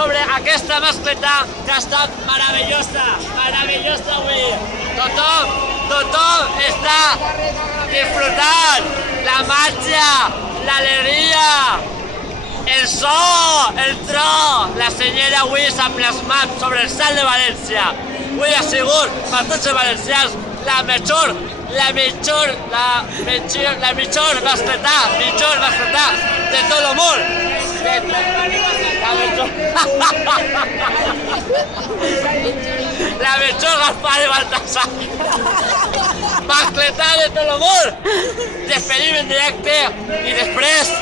sobre aquesta mascletà que ha estat meravellosa, meravellosa avui. Tothom està disfrutant la màgia, l'alegria, el so, el tro. La senyera avui s'ha plasmat sobre el salt de València. Avui ha sigut, per tots els valencians, la millor mascletà de tot el món. La millor Gaspar de Baltasar. Mascletà de tot el món. Despedim en directe i després